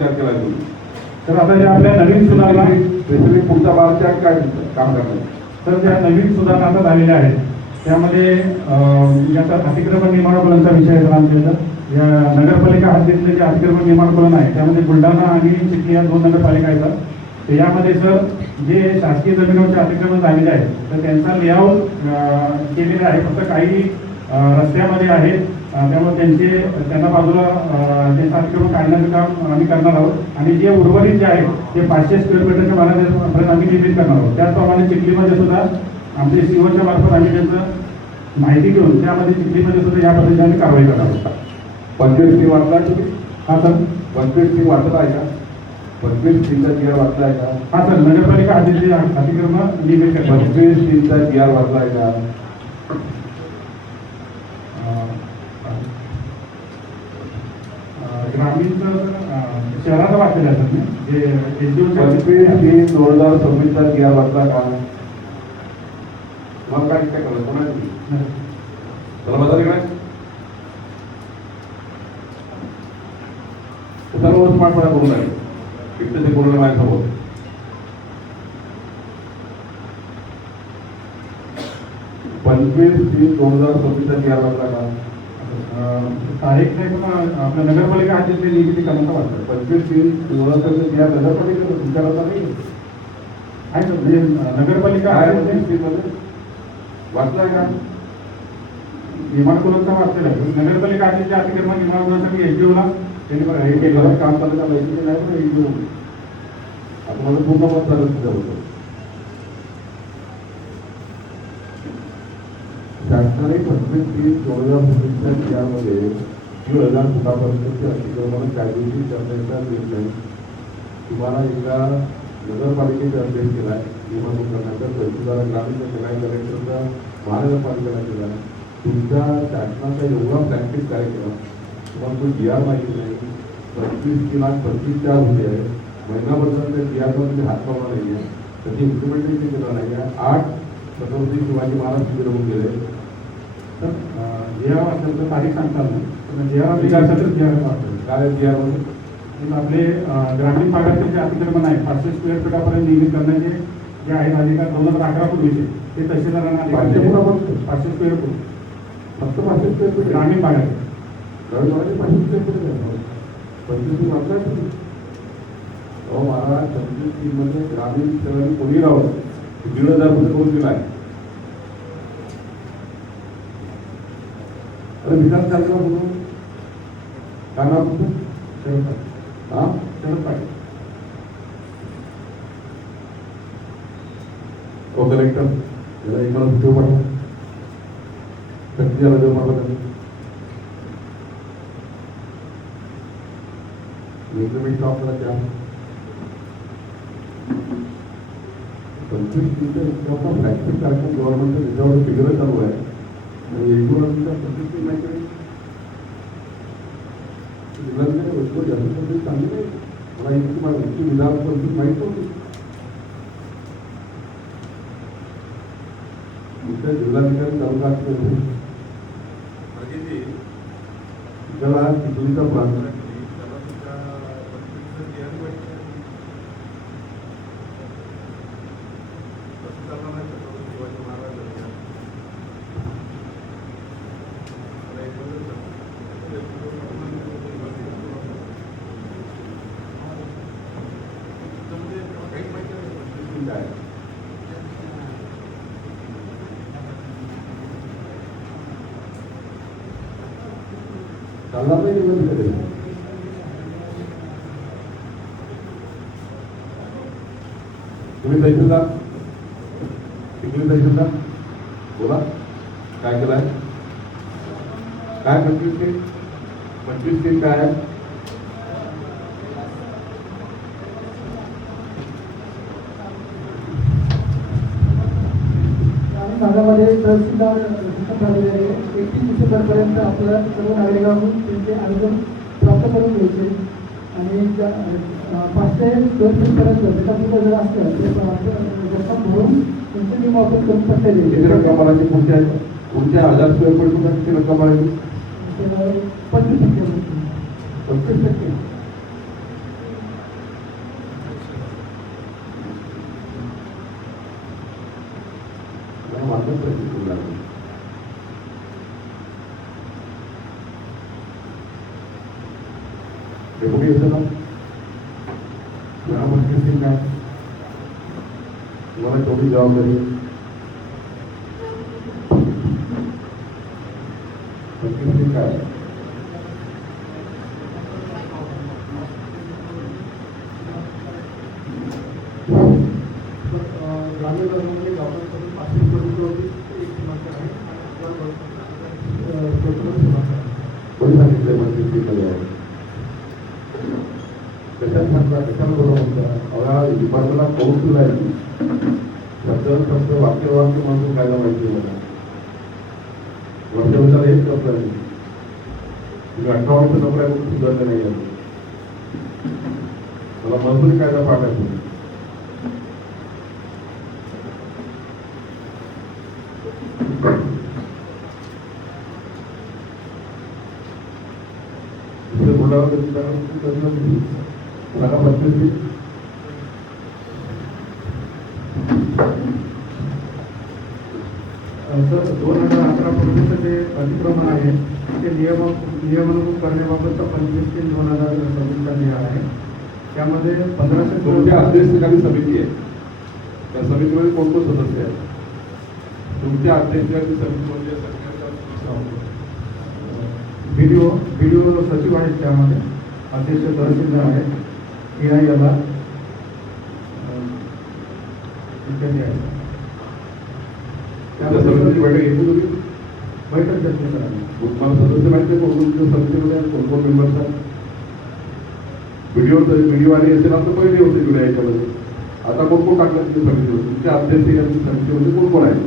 तर आता ज्या आपल्या नवीन सुधारणा स्पेशली पुढच्या बारच्या काय काम करणार. तर ज्या नवीन सुधारणा आता झालेल्या आहेत त्यामध्ये याचा अतिक्रमण निर्माणोपलनचा विषय आहे आमच्या इथं. या नगरपालिका हद्दीतले जे अतिक्रमण निर्माणोपलन आहे त्यामध्ये बुलढाणा आणि चिखली या 2 नगरपालिका येतात. तर यामध्ये सर जे शासकीय जमिनीवरचे अतिक्रमण झालेले आहेत तर त्यांचा लेआउट केलेला आहे, फक्त काही रस्त्यामध्ये आहेत. त्यामुळे त्यांना बाजूला त्यांचं अतिक्रमण काढण्याचं काम आम्ही करणार आहोत आणि जे उर्वरित जे आहे ते 500 स्क्वेअर मीटरच्या मानापर्यंत आम्ही निर्मित करणार आहोत. त्याचप्रमाणे चिखलीमध्ये सुद्धा आमचे सीओच्या मार्फत आम्ही त्यांचं माहिती घेऊन त्यामध्ये चिखलीमध्ये सुद्धा या पद्धतीने आम्ही कारवाई करणार आहोत. 25 वाटला तुम्ही? हां सर. 25 वाटला आहे का? 25 GR वाटला आहे का? हां सर. नगरपालिका हद्दीतले अतिक्रमण निर्मित करणार. 25 GR वाटला आहे का? ग्रामीणचं शहराचं वाचलेलं आहे सर जे 25/3/2026 GR वाटला का? मग काय काय करलं कोणाची? चला बघा तिकडे. सर्व स्मार्टपणा करून आहे इथे ते पूर्ण माझ्यासमोर. पंचवीस 3/2026 GR वाटला का? तारीख नाही पण आपल्या नगरपालिका हद्दीतले निधी कामाचा वाटतं. 25/3/2026 GR नगरपालिका तुमच्याकडे नाही आहे सर. म्हणजे नगरपालिका काय आहे वाटलाय का? निर्माणकुलांचा वाचलेला आहे. नगरपालिका हद्दीतल्या अतिक्रमण निर्माणकुलांसाठी एसडीओला त्यांनी हे केलं काम करण्याचा माहिती नाही पण एसडीओ आता माझं पूर्ण मत झालं तुझं होतं. शासनाने 25/3/2026 GRमध्ये 1,000 फुटापर्यंतचे अतिक्रमण कायदेशीर करण्याचा निर्णय तुम्हाला एका नगरपालिकेचा अभ्यास केला आहे. निवडणूक करण्याचा तहसीलदार ग्रामीण केला, कलेक्टरचा महानगरपालिकेला केला. तुमच्या शासनाचा एवढा प्रॅक्टिस कार्यक्रम तुम्हाला तो GR माहिती नाही. 25,25,000 होते आहे महिनाभर त्या GRमध्ये हात लावला नाही आहे. त्याची इम्प्लिमेंटेशन केलं नाही आहे. 8 छत्रपती शिवाजी महाराज शिबिर होऊन गेले. तर GR असेल तर तारीख सांगता ना GR काय GRमध्ये आपले ग्रामीण भागातील जे अतिक्रमण आहे 500 स्क्वेअर फीटापर्यंत निर्मित करण्याचे जे आहेत अधिकार 2011 पूर्वीचे ते तहसीलदारांना अधिकार 500 स्क्वेअर फूट फक्त 500 स्क्वेअर फूट ग्रामीण भागात. ग्रामीण भागात 500 स्क्वेअर फूट आहे. 25 वाटला तुम्ही अहो महाराज 25 मध्ये ग्रामीण शहराने कोणी राहून 1,500 रुपये करून दिला आहे. अरे विकास झाला म्हणून काय नाव तुमचं? शरद पाटील. कलेक्टर याला एक मला व्हिडिओ पाठवा. शक्ती याला देऊ मला इम्प्लिमेंट आपल्याला त्या 25 इतका प्रॅक्टिस कार्यक्रम गव्हर्नमेंटचा त्याच्यावर फिगर चालू आहे आणि एकूणचा 25 नाही जिल्हाधिकारी वस्तू जास्त पद्धती चांगली नाही. मला इतकी विधान पद्धती माहीत नव्हती. तुमच्या जिल्हाधिकारी तालुका त्याला चिखलीचा प्रांत चालला पाहिजे बंद तुम्ही तहसीलदार तिकडे तहसीलदार बोला काय केलं आहे? काय 25 काय आहे? भागामध्ये तहसीलदार 31 डिसेंबरपर्यंत आपल्याला सर्व नागरिकांकडून त्यांचे आवेदन प्राप्त करून घ्यायचे आणि 500 स्क्वेअर फीटपर्यंत त्याच्यापुढे जर असतं ते रक्कम भरून त्यांचे नियमावली करून पट्टे द्यायचे. रक्कम भरायची पुढच्या 1000 स्क्वेअर फीट किती रक्कम भरायची? 25%. 25%. डेप्युटी येतं ना ग्रामपंचायत सिंग काय तुम्हाला तेवढी जबाबदारी आहे. पंचायत सिंग काय ग्रामीण भागामध्ये गावांकडून 500 कोटी एक समस्या आहे कोणी सांगितलं पंचायत सिंगमध्ये आहे कशात सांगता कशाला बरोबर म्हणता अवघा डिपार्टमेंटला कौन्सिल आहे शब्द वाक्य म्हणून कायदा माहिती मला वर्षाला हेच करता नाही तुम्ही 18 वर्ष नोकऱ्या सुधारले नाही आहे मला मजबूरी कायदा पाठायचा दुसरे बोलावं सांगा पंचायत सर 2011 पूर्वीचं जे अतिक्रमण आहे ते नियमानुसार करण्याबाबतचा 25/3/2026चा नियम आहे. त्यामध्ये 1500 तुमच्या अध्यक्षतेखाली समिती आहे. त्या समितीमध्ये कोण कोण सदस्य आहेत? तुमच्या अध्यक्षतेखाली समितीमध्ये बीडीओ सचिव आहेत. त्यामध्ये अध्यक्ष तहसीलदार आहेत, PIला इत्यादी आहेत. त्या समितीची बैठक घेतली तुम्ही? बैठक घेतली सर आम्ही. तुम्हाला सदस्य माहिती आहे कोण कोणत्या समितीमध्ये आहेत, कोण कोण मेंबर्स आहेत? व्हिडिओ आली असेल तर पहिले होते जुलै याच्यामध्ये. आता कोण कोण टाकलं तिथे समितीमध्ये? तुमच्या अध्यक्षतेखाली समितीमध्ये कोण कोण आहे?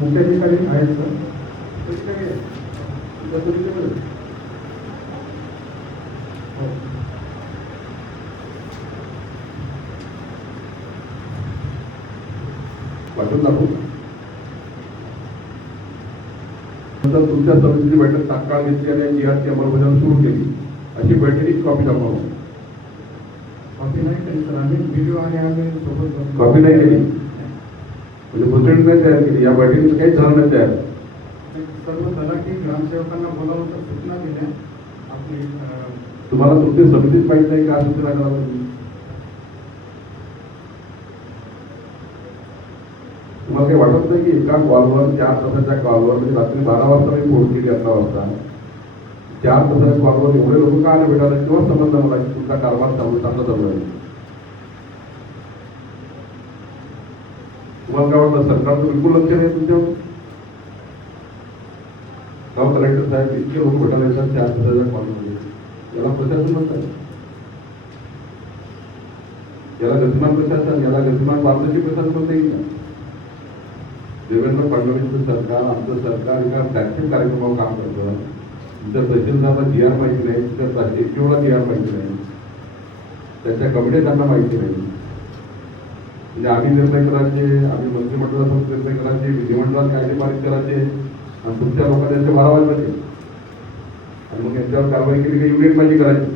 मुख्याधिकारी आहेत सर. तुमच्या समितीमध्ये वाटून दाखवू. नंतर तुमच्या समितीची बैठक तात्काळ घेतली आणि GRची अंमलबजावणी सुरू केली. अशी बैठकीची कॉपी दाखवा. कॉपी नाही केली सर आम्ही. व्हिडिओ आणि आम्ही सोबत कॉपी नाही केली म्हणजे प्रोसिडिंग नाही तयार केली. या बैठकीत काहीच झालं नाही तयार. सर्व तलाठी ग्रामसेवकांना बोलावून सूचना दिल्या. आपली तुम्हाला तुमची समितीच माहिती नाही का सूचना करायला तुम्ही? तुम्हाला काही वाटत नाही की एका कॉलवर 4 तासाच्या कॉलवर म्हणजे रात्री 12 वाजता मी फोन केली 11 वाजता 4 तासाच्या कॉलवर एवढे लोक का आले भेटायला किंवा समजलं मला की तुमचा कारभार चांगला चालू आहे. तुम्हाला काय वाटतं सरकारचं बिलकुल लक्ष नाही तुमच्यावर? गाव कलेक्टर साहेब इतके लोक भेटायला येतात 4 तासाच्या कॉलमध्ये. याला प्रशासन म्हणतात. याला गतिमान प्रशासन, याला गतिमान पारदर्शी प्रशासन म्हणता येईल ना? देवेंद्र फडणवीसचं सरकार, आमचं सरकार एका फ्लॅगशिप कार्यक्रमावर काम करतं. तुमच्या तहसीलदारला GR माहिती नाही, तुमच्या SDOला GR माहिती नाही, त्याच्या कमिटी त्यांना माहिती नाही. म्हणजे आम्ही निर्णय करायचे, आम्ही मंत्रिमंडळासमोर निर्णय करायचे, विधिमंडळात कायदे पारित करायचे आणि तुमच्या लोकांना त्यांचे 12 वाजवायचे आणि मग यांच्यावर कारवाई केली की युनिट माझी करायची.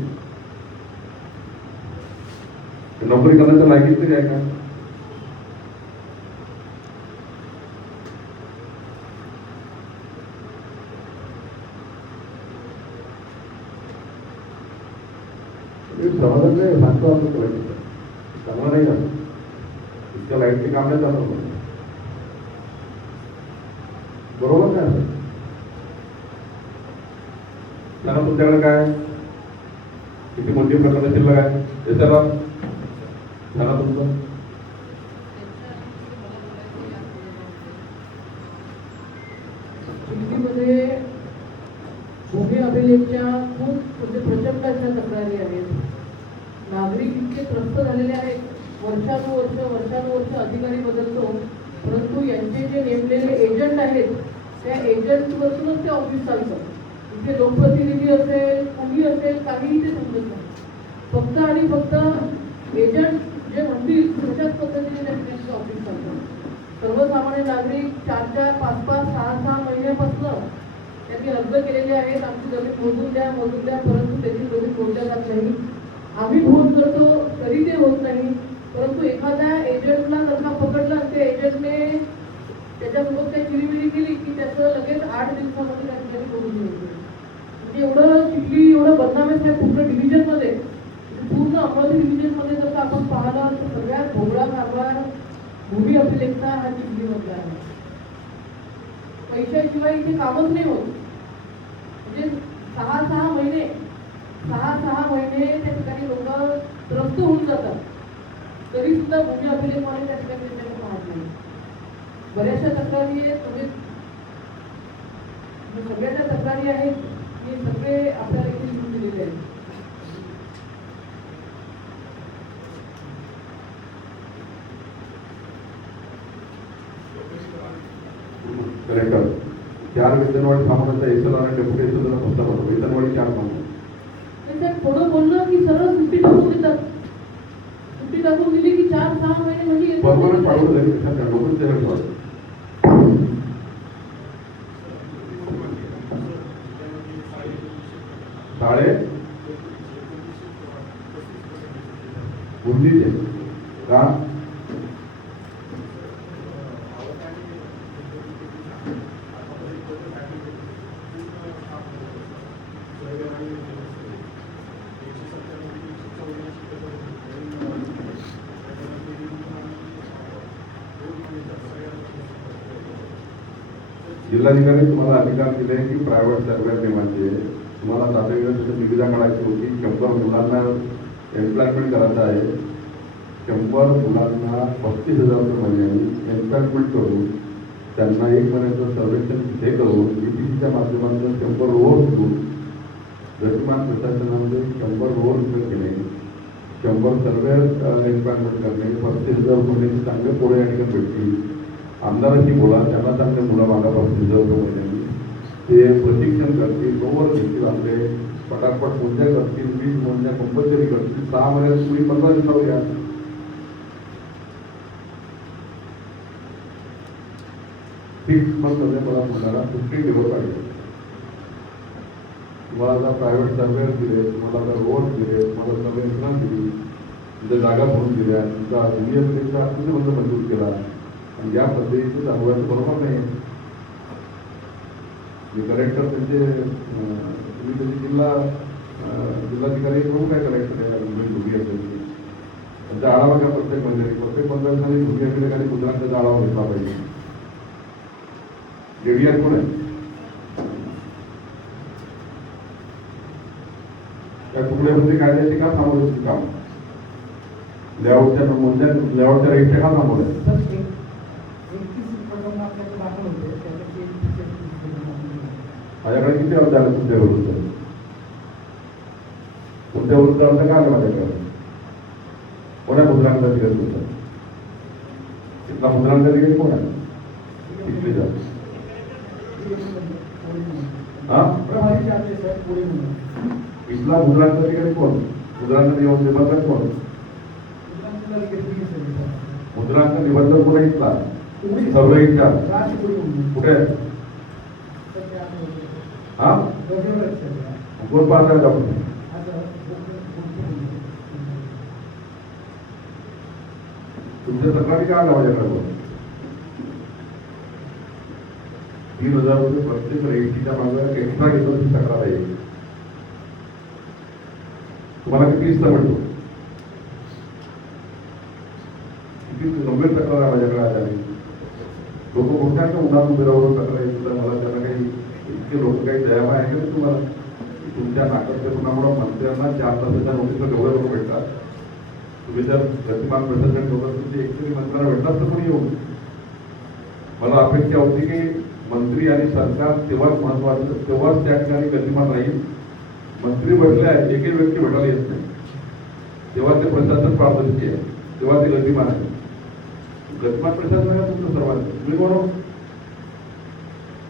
नोकरी करण्याचं लायकीच तरी आहे का? समाधान नाही सांगतो आपण करायचं चांगलं नाही ना. इतक्या लाईटचे काम नाही चालू बरोबर काय असं त्यांना तुमच्याकडे काय किती मोठी प्रकरण शिल्लक आहे हे सर्व सांगा तुमचं. दिल्लीमध्ये भूमी अभिलेखच्या खूप म्हणजे प्रचंड अशा तक्रारी आहेत. नागरिक इतके त्रस्त झालेले आहेत. वर्षानुवर्ष अधिकारी बदलतो, परंतु यांचे जे नेमलेले एजंट आहेत त्या एजंटपासूनच ते ऑफिस चालतं. इथे लोकप्रतिनिधी असेल, कुणी असेल, काहीही ते समजत नाही. फक्त आणि फक्त एजंट जे म्हणतील तशाच पद्धतीने त्यांचं ऑफिस चालतं. सर्वसामान्य नागरिक 4-4, 5-5, 6-6 महिन्यापासून त्यांनी अर्ज केलेले आहेत. आमची जमीन मोजून द्या, परंतु त्याची जमीन मोजल्या जात नाही. आम्ही फोन करतो तरी ते होत नाही. परंतु एखाद्या एजंटला जर का पकडलं आणि त्या एजंटने त्याच्यासोबत काही चिरीमिरी केली की त्याचं लगेच 8 दिवसामध्ये कधी करून घ्यायचे. म्हणजे एवढं चिखली एवढं बदनामीच आहे पूर्ण डिव्हिजनमध्ये, पूर्ण अमरावती डिव्हिजनमध्ये जर का आपण पाहिलं तर सगळ्यात भोगळा कारभार भूमी अभिलेखचा हा चिखलीमधला आहे. पैशाशिवाय इथे कामच नाही होत. म्हणजे सहा महिने त्या ठिकाणी लोक त्रस्त होऊन जातात, तरी सुद्धा भूमी अभिलेखमध्ये त्या ठिकाणी त्यांच्याकडे पाहत नाही. बऱ्याचशा तक्रारी आहेत, म्हणजे सगळ्या ज्या तक्रारी आहेत हे सगळे आपल्याला इथे लिहून दिलेले आहेत. कलेक्टर 4 वेतनवाढी थांबवण्याचा एसएल आणि डेप्युटी एसएलला प्रस्ताव होतो. वेतनवाढी 4 थांबवतो. थोडं बोललं की सरळ सुट्टी टाकून देतात. सुट्टी टाकून दिली की 4-6 महिने म्हणजे परमनंट पाडून जाईल सध्या लोकच त्याला साडे बुंदीचे का जिल्हाधिकारी तुम्हाला अधिकार दिले की प्रायव्हेट सर्व्हिस नेमायचे. तुम्हाला तातडीने निविदा काढायची होती. 100 मुलांना एम्प्लॉयमेंट करायचं आहे. 100 मुलांना 35,000 रुपये महिन्याने एम्प्लॉयमेंट करून त्यांना 1 महिन्याचं सर्वेक्षण हे करून EPCच्या माध्यमातून 100 रोज घेऊन गतिमान प्रशासनामध्ये 100 रोज केले, 100 सर्वे एम्प्लॉयमेंट करणे, 35,000 रुपये चांगले पोळे या ठिकाणी भेटतील. आमदारांशी बोला, त्यांना चांगले मुलं मागा 35,000 रुपये ते प्रशिक्षण करतील, रोवर घेतील, आपले पटापट मोंज्या करतील, 20 मोंज्या कंपल्सरी करतील. 6 महिन्यात तुम्ही 15 दिवसावर या. फिक्स मग मला मुलाला 50 दिवस पाहिजे. तुम्हाला जर प्रायव्हेट सर्वेअर दिले, तुम्हाला जर रोड दिले, तुम्हाला सर्वे यंत्रणा दिली, तुमच्या जागा भरून दिल्या, तुमचा भूमिअभिलेखचा बंद मंजूर केला आणि या पद्धतीचे चालवायचं बरोबर नाही. कलेक्टर त्यांचे तुम्ही त्याचे जिल्हाधिकारी प्रमुख आहे कलेक्टर आहे भूमी अभिलेख त्यांचा आढावा घ्या. प्रत्येक मंदिराने भूमी अभिलेखाने मुद्रांचा आढावा घेतला पाहिजे. DDR कोण आहे? त्या तुकड्यामध्ये काढण्याचे का थांबवलं काम? लेआउटच्या रेटच्या का थांबवलं? माझ्याकडे किती अर्ज आले तुमच्या विरुद्ध? तुमच्या विरुद्ध अर्ज का आले माझ्याकडे? कोणा मुद्रांक अधिकारी तुमचा? तिथला मुद्रांक अधिकारी कोण आहे? तिथली जा. इथला मुद्रांक अधिकारी कोण? मुद्रांक निबंधक कोण? मुद्रांक निबंधक कोण आहे इथला? सर्व इच्छा कुठे? हा कोण पाहता आपण? तुमच्या तक्रारी काय आल्या माझ्याकडे? 3,000 रुपये प्रत्येक रेटीच्या मागे एक्स्ट्रा घेतो तक्रार आहे. तुम्हाला किती हिस्सा मिळतो? किती गंभीर तक्रार माझ्याकडे आल्या नाही. लोक मोठ्याच्या उन्हात उभे राहून तक्रार येत मला त्यांना काही इतके लोक काही दयामा आहे का तुम्हाला? तुमच्या नाकर्तेपणामुळे मंत्र्यांना 4 तासाच्या नोटीसला एवढे लोक भेटतात. तुम्ही जर गतिमान प्रशासन ठेवतात तुमचे एकतरी मंत्र्यांना भेटतात तर कोणी येऊन. मला अपेक्षा होती की मंत्री आणि सरकार तेव्हाच महत्वाचं, तेव्हाच त्या ठिकाणी गतिमान राहील. मंत्री भेटले आहे, एकही व्यक्ती भेटायला येत नाही, तेव्हा ते प्रशासन पारदर्शी आहे, तेव्हा ते गतिमान आहे. गतिमान प्रशासन आहे तुमचं सर्वांचं. तुम्ही कोण?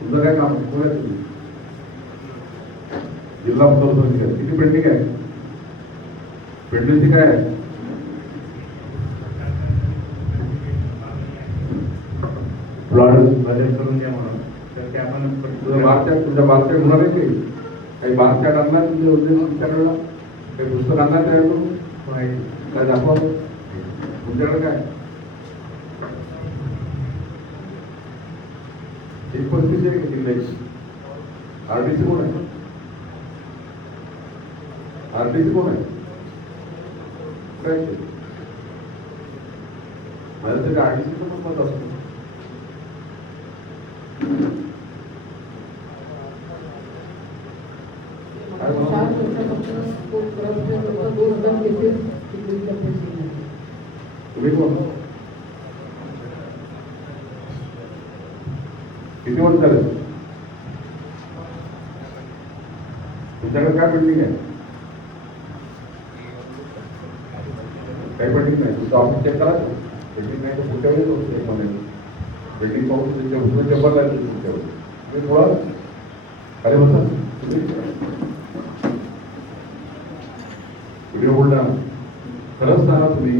तुमचं काय काम? कोण आहे तुम्ही? जिल्हा मुख्य किती पेंडिंग आहे? पेंडिंगची काय आहे? प्लॉट बजेट करून द्या म्हणून तर ते आपण तुमच्या मागच्या होणार आहे काही मागच्या आणणार तुमच्याकडे काही पुस्तक आणणार तयार करून काय दाखवा तुमच्याकडे काय? एक परिस्थिती आहे जिल्ह्याची आरडीसी कोण आहे? आरडीसी कोण आहे? काय ते? माझ्या तरी आरडीसीचं पण मत असतं. काय म्हणा? 4 वर्षापासून तो करप्शन 2000 केसेस चिखलीच्या फेसिंग आहे. तुम्ही कोण? किती वर्ष झाले? तुमच्याकडे काय बिल्डिंग आहे? काही बिल्डिंग नाही. तुमचं ऑफिस चेक करा. बिल्डिंग नाही तर पुढच्या वेळेस होतं एक महिन्यात. बिल्डिंग पाहून तुमच्या चेंबर आहे तुमच्यावर. तुम्ही थोडा अरे बसा व्हिडिओ बोलला. खरंच सांगा तुम्ही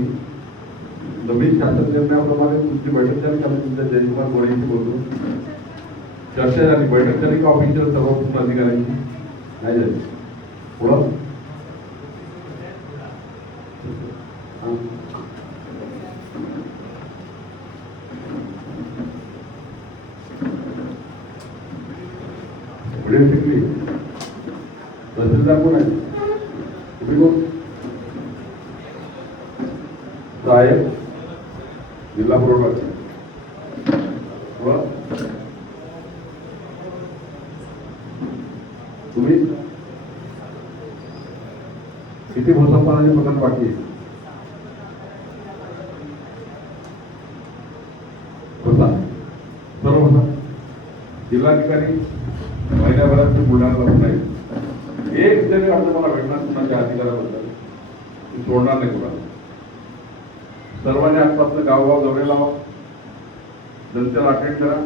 नवीन शासन निर्णयाप्रमाणे तुमची बैठक झाली. आम्ही तुमच्या जयकुमार गोरेंशी बोलतो. चर्चा झाली, बैठक झाली का ऑफिशियल सर्व पूर्ण अधिकाऱ्यांची? नाही झाली. पुढं व्हिडिओ शिकली. तहसीलदार कोण आहे? तुम्ही कोण? साहेब जिल्हा पुरवठा. तुम्ही किती भूसंपादनाचे प्रकरण बाकी आहे? बसा सर्व बसा. जिल्हाधिकारी महिन्याभरात बुलढाणा लागून नाही. एक जरी अर्ज मला भेटणार कुणाच्या अधिकाराबद्दल मी सोडणार नाही कुणाला. सर्वांनी आसपासचं गावगाव दौरे लावा. जनतेला अटेंड करा.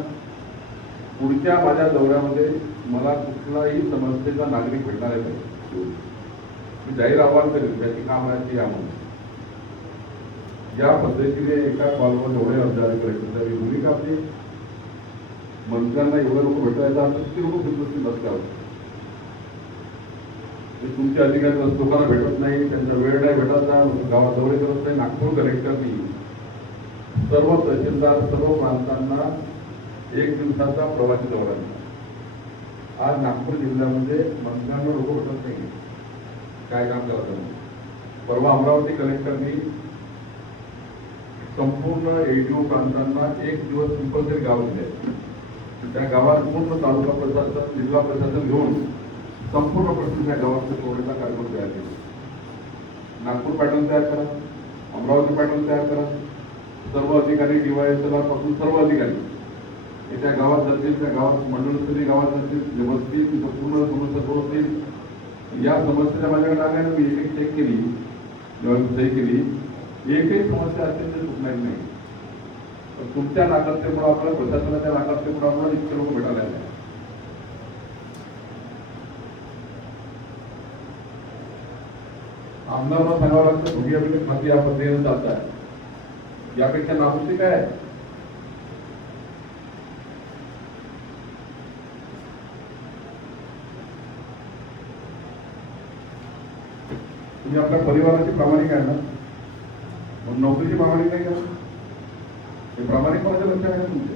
पुढच्या माझ्या दौऱ्यामध्ये मला कुठलाही समस्येचा नागरिक भेटणार आहे पाहिजे. मी जाहीर आव्हान करेन त्याची कामाची यामध्ये ज्या पद्धतीने एका कॉलवर एवढे अर्ज आले करायची ही भूमिका आपली. मंत्र्यांना एवढं लोक भेटायचा असं किती लोक फिरत नसतात. तुमचे अधिकारी लोकांना भेटत नाही, त्यांचा वेळ नाही भेटायचा, गावात दौरे करत नाही. नागपूर कलेक्टरनी सर्व तहसीलदार सर्व प्रांतांना 1 दिवसाचा प्रवासी दौरा दिला. आज नागपूर जिल्ह्यामध्ये मंत्र्यांना लोक भेटत नाही. काय काम करतात? परवा अमरावती कलेक्टरनी संपूर्ण एडीओ प्रांतांना 1 दिवस कंपल्सरी गाव दिले. त्या गावात पूर्ण तालुका प्रशासन जिल्हा प्रशासन घेऊन संपूर्ण प्रश्न त्या गावात सोडण्याचा कार्यक्रम तयार केला. नागपूर पॅटर्न तयार करा, अमरावती पॅटर्न तयार करा. सर्व अधिकारी DYSला पासून सर्व अधिकारी त्या गावात जातील, त्या गावात मंडळस्तरीय गावात जातील, जे बसतील तिथं पूर्ण समस्या सोडवतील. या समस्येच्या माझ्याकडे आल्या मी एक चेक केली, सही केली. एकही समस्या असेल तर सुटणार नाही. तुमच्या नाकारतेमुळे आपल्याला प्रशासनाच्या नाकारतेमुळे आपल्याला इतके लोक भेटायला आले. आमदारांना सांगावं लागतं भुगी अभिनय खाती या पद्धतीने चालत आहे. यापेक्षा नागुसी काय? तुम्ही आपल्या परिवाराची प्रामाणिक आहे ना, मग नोकरीची प्रामाणिक नाही का? हे प्रामाणिक कोणाच्या लक्षात आहे तुमचे?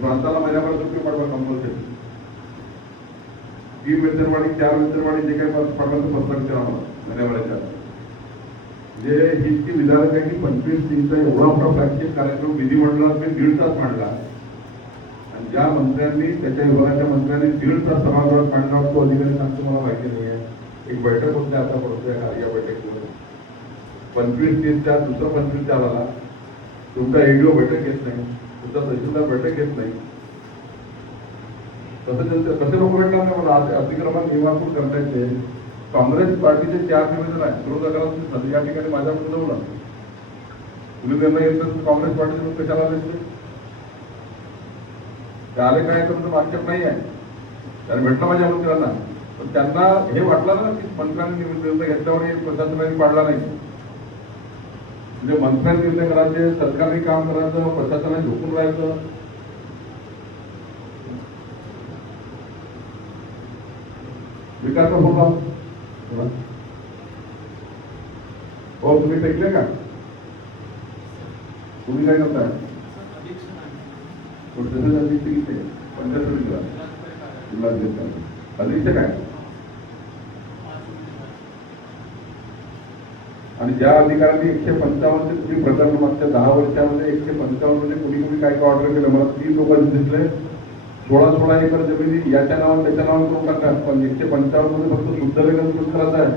प्रांताला महिन्याभर सुट्टी पाठवा कंपल्सरी. 3 वेतनवाढी 4 वेतनवाढी जे काही पाठवायचं प्रस्तावित करा मला महिन्याभराच्या. जे ही इतकी विधानक आहे की 25 एवढा मोठा फ्लॅगशिप कार्यक्रम विधिमंडळात मी 1.5 तास मांडला. आणि ज्या मंत्र्यांनी त्याच्या विभागाच्या मंत्र्यांनी 1.5 तास सभागृहात मांडला तो अधिकारी सांगतो मला माहिती नाही आहे. एक बैठक होते आता पडतोय या बैठकीवर 25-30 दुसरं 25 आला. तुमचा एडीओ बैठक घेत नाही, तुमचा तहसीलदार बैठक घेत नाही. कसे लोक भेटणार नाही मला? अतिक्रमण नियमातून करतायचे. काँग्रेस पार्टीचे 4 निवेदन आहे विरोधकांना या ठिकाणी माझ्याकडे जाऊ ना. तुम्ही त्यांना येत तर काँग्रेस पार्टीचे लोक कशाला आले ते आले काय तर तुमचं मार्केट नाही आहे. त्याने भेटलं माझ्या मंत्र्यांना, पण त्यांना हे वाटलं ना की मंत्र्यांनी निर्णय घेतल्यावर प्रशासनाने पाडला नाही. म्हणजे मंत्र्यांनी निर्णय करायचे, सरकारने काम करायचं, प्रशासनाने झोपून राहायचं. विकास होता हो. तुम्ही टेकले का? तुम्ही काय करताय? पंचायत समितीला जिल्हाधिकारी अतिरिक्त काय आणि ज्या अधिकाऱ्यांनी 155 तुम्ही प्रकरण मागच्या 10 वर्षामध्ये 155 मध्ये कुणी काय काय ऑर्डर केलं मला 3 लोक दिसले 16 एकर जमिनी याच्या नावावर त्याच्या नावावर करून टाका पण 155 मध्ये फक्त शुद्धलेखन करायचं आहे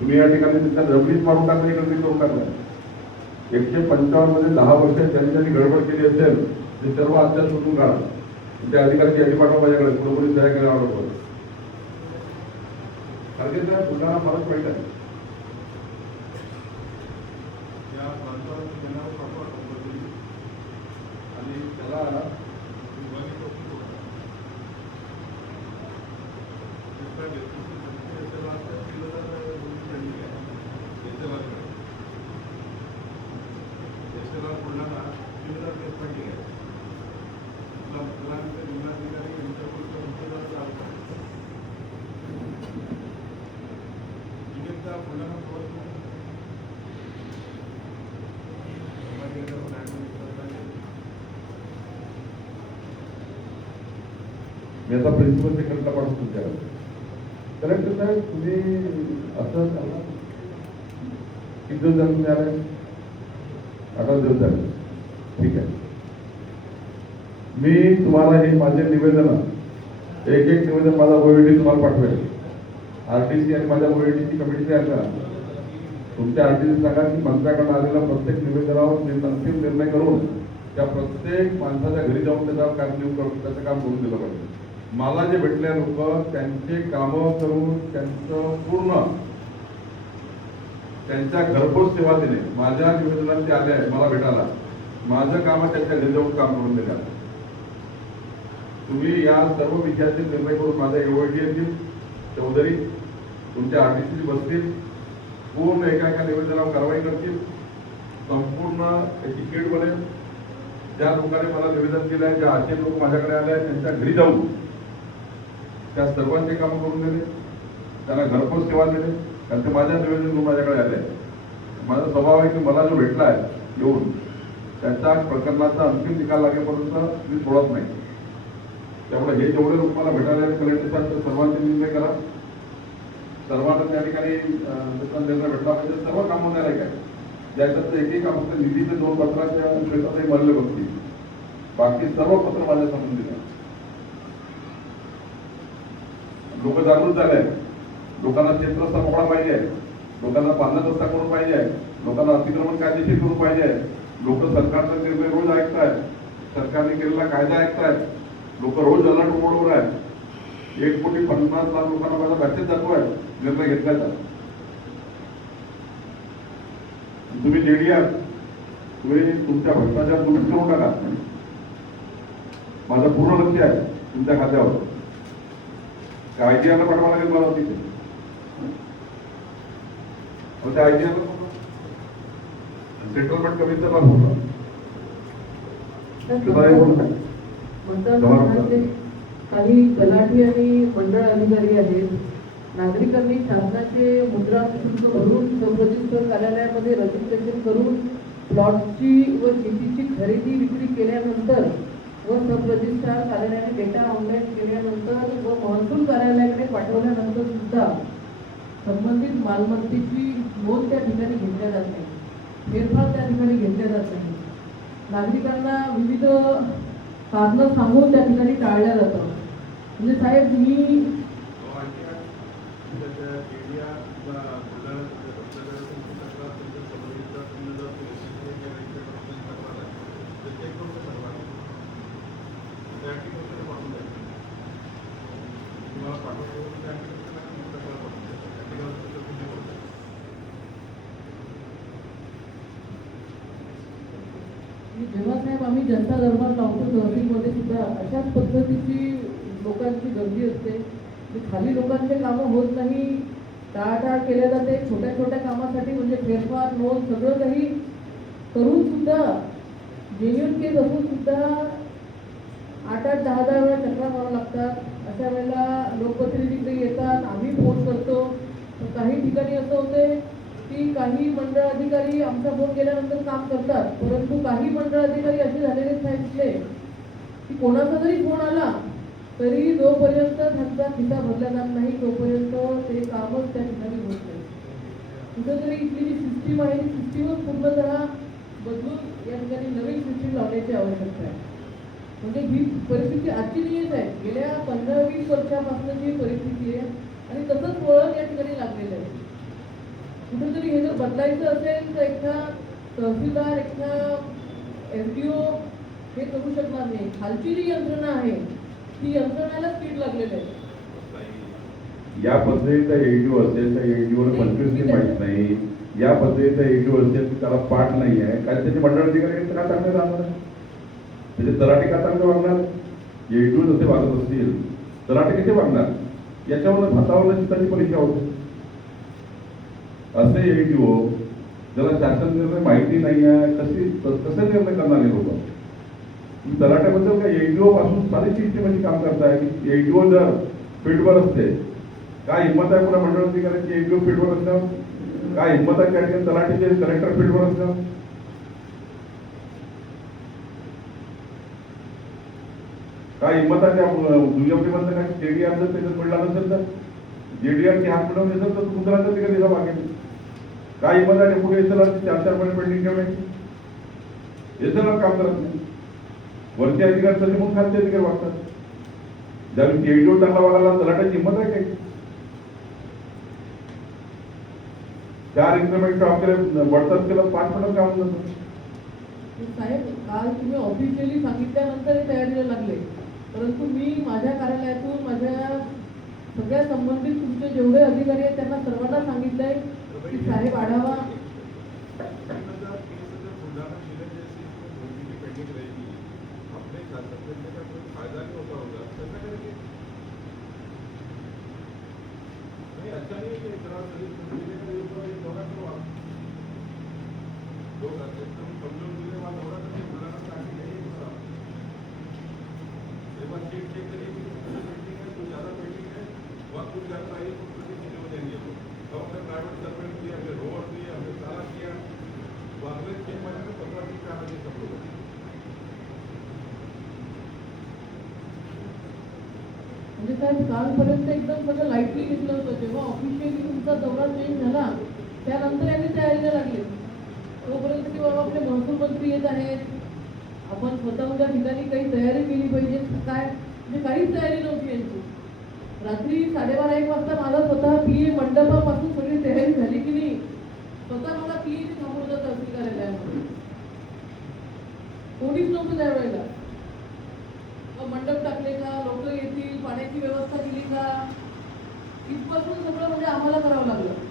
तुम्ही या ठिकाणी तुमच्या जमिनीत मारून टाकलं इकडे करून टाकलं 155 मध्ये 10 वर्ष ज्यांनी गडबड केली असेल ते सर्व अत्यात शोधून काढा त्या अधिकाऱ्याची यादी पाठवा माझ्याकडे बरोबर सह्या केल्या ऑर्डरवर कारण साहेब बुलढाणा फारच वाईट आहे आणि त्याला मी आता प्रिन्सिपल सेक्रेटरीला पाठवतो तुमच्याकडे कलेक्टर साहेब तुम्ही असं झालं किती दिवस झाले तुम्ही आले 18 दिवस झाले ठीक आहे मी तुम्हाला हे माझे निवेदन एक निवेदन माझा ओएडी तुम्हाला पाठवेल आरटीसी आणि माझ्या ओएडीची कमिटी तयार करा तुमच्या आरटीसी सांगा की मंत्र्याकडून आलेल्या प्रत्येक निवेदनावर अंतिम निर्णय करून त्या प्रत्येक माणसाच्या घरी जाऊन त्याच्यावर कार्य करून त्याचं काम करून दिलं पाहिजे मला जे भेटले लोक त्यांचे कामं करून त्यांचं पूर्ण त्यांच्या घरपोच सेवा दिली माझ्या निवेदनात ते आले मला भेटायला माझं काम त्यांच्या घरी जाऊन काम करून दिलं तुम्ही या सर्व विषयाचे निर्णय करून माझ्या एवढी येतील चौधरी तुमच्या आरटीसी बसतील पूर्ण एका निवेदनावर कारवाई करतील संपूर्ण तिकीट बनेल ज्या लोकांनी मला निवेदन केलं आहे ज्या 800 लोक माझ्याकडे आले आहेत त्यांच्या घरी जाऊन त्या सर्वांचे कामं करून दिले त्यांना घरपोच सेवा दिले कारण ते माझ्या निवेदन माझ्याकडे आले माझा स्वभाव आहे की मला जो भेटला आहे येऊन त्याच्या प्रकरणाचा अंतिम निकाल लागेपर्यंत मी सोडत नाही त्यामुळे हे जेवढे लोक मला भेटायला कलेक्टर साहेब सर्वांचे निर्णय करा सर्वांना त्या ठिकाणी निर्णय भेटला पाहिजे सर्व कामं द्यायला काय ज्याच्यात एकही काम फक्त निधीचे 2 पत्राच्या क्षेत्रातही बनले बघतील बाकी सर्व पत्र माझ्या संबंधित लोक जागृत झाले लोकांना क्षेत्रस्था मोकळा पाहिजे लोकांना बांधत रस्ता करून पाहिजे लोकांना अतिक्रमण कायदेशीर करून पाहिजे लोक सरकारचा निर्णय रोज ऐकतायत सरकारने केलेला कायदा ऐकतायत लोक रोज अलर्ट मोडवर आहेत 1,50,00,000 लोकांना माझा मेसेज दाखवाय निर्णय घेतल्याचा तुम्ही जेडीआर तुम्ही तुमच्या भ्रष्टाचार तुम्ही करून टाका माझं पूर्ण लक्ष आहे तुमच्या खात्यावर आयटीआरला पाठवा लागेल मला तिथे त्या आयटीआरला सेटलमेंट कमिशनरला बोलला मतदारसंघाचे काही तलाठी आणि मंडळ अधिकारी आहेत नागरिकांनी शासनाचे मुद्रा शुल्क भरून सबरजिस्टर कार्यालयामध्ये रजिस्ट्रेशन करून प्लॉटची व शेतीची खरेदी विक्री केल्यानंतर व सब रजिस्ट्रार कार्यालयाने डेटा ऑनलाईन केल्यानंतर व महसूल कार्यालयाकडे पाठवल्यानंतर सुद्धा संबंधित मालमत्तेची नोंद त्या ठिकाणी घेतल्या जात नाही फेरफार त्या ठिकाणी घेतल्या जात नाही नागरिकांना विविध कारणं सांगून त्या ठिकाणी टाळल्या जातं म्हणजे साहेब मी जेव्हा साहेब आम्ही जनता दरबार लावतो तहसीलमध्ये सुद्धा अशाच पद्धतीची लोकांची गर्दी असते की खाली लोकांचे कामं होत नाही टाळाटाळ केल्या जाते छोट्या छोट्या कामासाठी म्हणजे फेरफार नोंद सगळं काही करून सुद्धा जेन्युन केस असून सुद्धा 8-8, 10-10 वेळा चक्रा मारावं लागतात अशा वेळेला लोकप्रतिनिधीकडे येतात आम्ही फोन करतो काही ठिकाणी असं होते की काही मंडळ अधिकारी आमचा फोन केल्यानंतर काम करतात परंतु काही मंडळ अधिकारी असे झालेले सांगितले की कोणाचा जरी फोन आला तरी जोपर्यंत त्यांचा खिसा भरला जात नाही तोपर्यंत ते कामच त्या ठिकाणी होत नाही. कुठेतरी इथली जी सिस्टीम आहे ती सिस्टीमच पूर्णतः बदलून या ठिकाणी नवीन सिस्टीम लावण्याची आवश्यकता आहे. म्हणजे ही परिस्थिती आजची नाहीच आहे, गेल्या 15-20 वर्षापासूनची परिस्थिती आहे आणि तसंच वळण या ठिकाणी लागलेलं आहे. कुठेतरी हे जर बदलायचं असेल तर एकदा तहसीलदार एकदा FDO हे करू शकणार नाही. खालची जी यंत्रणा आहे ती यंत्रणाला स्पीड लागलेलं आहे. या पद्धतीचा एडीओ असेल तर एडीओला 25 माहित नाही, या पद्धतीचा एडीओ असेल तर त्याला पाठ नाही आहे, कारण त्याचे मंडळ अधिकारी का चांगले राहणार, त्याचे तलाठी का चांगले वागणार, एडीओ जसे वागत असतील तलाठी कसे वागणार, याच्यावर भातावर त्याची परीक्षा होते. असे एडीओ ज्याला शासन निर्णय माहिती नाही आहे कसे निर्णय करणार हे लोक. तलाट्याबद्दल काय एडीओ पासून सारी सिस्टीमची काम करताय की एडीओ जर फील्डवर असते, काय हिंमत आहे पुन्हा मंडळ अधिकाऱ्यांची एडीओ फील्डवर असणं, काय हिंमत आहे त्या तलाठीचे कलेक्टर फील्डवर असणं. काय हिंमत आहे त्या दुर्योगीमधलं काय JDR जर त्याच्यात मिळला नसेल तर JDR ची हात मिळवून नसेल तर दुसऱ्यांचा तिकडे दिला मागेल. काय हिंमत आहे पुढे SLR 4-4 महिने पेंडिंग ठेवायची, SLR काम करत नाही. वरचे अधिकारी तसे मग खालचे अधिकारी वागतात. ज्यावेळी एडीओ चांगला वागायला तलाट्याची हिंमत आहे काय? 4 इन्क्रीमेंट ऑफ केले, बढतात केलं, 5 पट काम होतं. साहेब काल तुम्ही ऑफिशियली सांगितल्यानंतर तयारीला लागले, परंतु मी माझ्या कार्यालयातून माझ्या सगळ्या संबंधित तुमचे जेवढे अधिकारी आहेत त्यांना सर्वांना सांगितलंय की साहेब आढावा म्हणजे साहेब कालपर्यंत एकदम सगळं लाईटली घेतलं होतं. जेव्हा ऑफिशियली तुमचा दौरा चेंज झाला त्यानंतर यांनी तयारीला लागले. तोपर्यंत की बाबा आपले महसूल मंत्री येत आहेत, आपण स्वतःहून त्या ठिकाणी काही तयारी केली पाहिजे, काय म्हणजे काहीच तयारी नव्हती यांची. रात्री 12:30-1 वाजता माझा स्वतः PA मंडपापासून सगळी तयारी झाली की नाही, स्वतः मला PA ची थांबवलं जातं तहसील कार्यालयामध्ये. कोणीच नव्हतं त्यावेळेला. मंडप टाकले का, लोक येतील, पाण्याची व्यवस्था केली का, इथपासून सगळं म्हणजे आम्हाला करावं लागलं.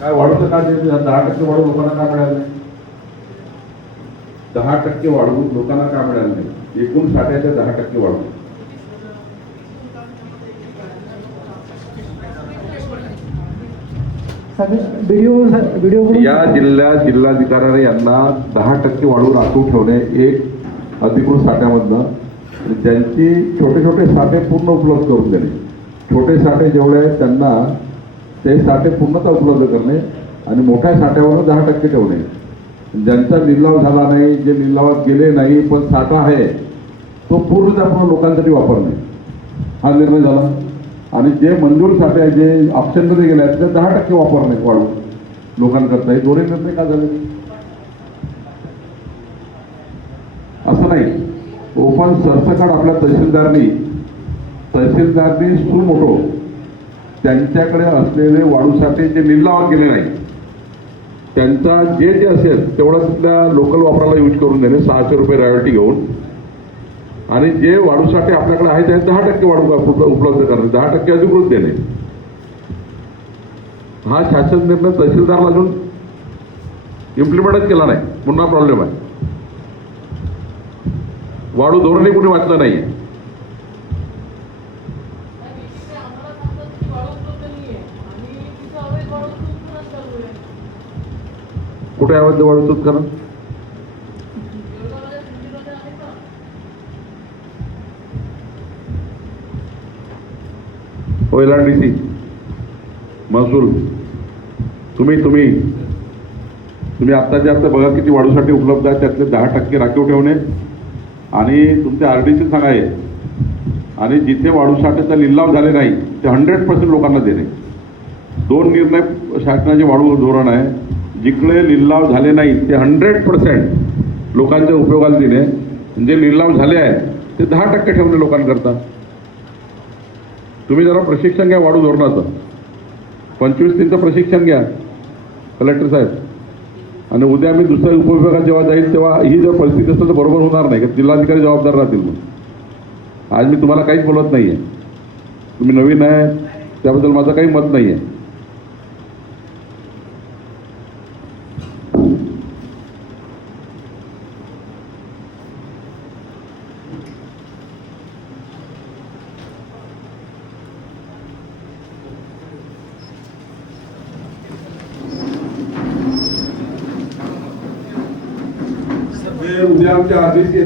काय वाढवतं का ते 10% वाढवून लोकांना का मिळालं नाही? 10% वाढवून लोकांना का मिळालं नाही? एकूण साठ्याच्या 10% वाढवून. या जिल्हाधिकारी यांना 10% वाढवून आखून ठेवणे एक अधिकृत साठ्यामधनं त्यांची छोटे छोटे साठे पूर्ण उपलब्ध करून देणे. छोटे साठे जेवढे आहेत त्यांना ते साठे पूर्णतः उपलब्ध करणे आणि मोठ्या साठ्यावर 10% ठेवणे. ज्यांचा लिलाव झाला नाही, जे लिलावात गेले नाही पण साठा आहे तो पूर्णतः लोकांसाठी वापरणे. हा निर्णय झाला. आणि जे मंजूर साठे आहे, जे ऑप्शनमध्ये गेले आहेत, ते 10% वापरणे वाढवू लोकांकरता. हे दोन्ही निर्णय का झाले? असं नाही. ओपन सरसकट आपल्या तहसीलदारनी सुमोटो त्यांच्याकडे असलेले वाढूसाठी जे लिलावात गेले नाही, त्यांचा जे असेल तेवढं तिथल्या लोकल वापराला यूज करून देणे, 600 रुपये रॉयल्टी घेऊन. आणि जे वाढूसाठी आपल्याकडे आहे त्यात 10% वाढू उपलब्ध करणे, 10% अधिकृत देणे. हा शासन निर्णय तहसीलदारला अजून इम्प्लिमेंटच केला नाही, पुन्हा प्रॉब्लेम आहे. वाढू धोरणही कुणी वाचलं नाही. कुठे अवैध वाढू तूच करा? OLRDC महसूल तुम्ही आत्ताच्या आत्ता बघा किती वाढूसाठी उपलब्ध आहे, त्यातले 10% राखीव ठेवणे आणि तुमच्या RDC सांगाय. आणि जिथे वाढूसाठीचा लिलाव झाले नाही ते 100% लोकांना देणे. 2 निर्णय शासनाचे वाढू धोरण आहे. जिकडे लिलाव झाले नाही ते 100% लोकांच्या उपयोगाला देणे, जे लिलाव झाले आहे ते 10% ठेवणे लोकांकरता. तुम्ही जरा प्रशिक्षण घ्या वाढू धोरणाचं. 25 दिनचं प्रशिक्षण घ्या कलेक्टर साहेब. आणि उद्या मी दुसऱ्या उपविभागात जेव्हा जाईल तेव्हा ही जर परिस्थिती असेल तर बरोबर होणार नाही, का जिल्हाधिकारी जबाबदार राहतील. मग आज मी तुम्हाला काहीच बोलत नाही आहे. तुम्ही नवीन आहे त्याबद्दल माझं काही मत नाही आहे. उद्या आमच्या RDC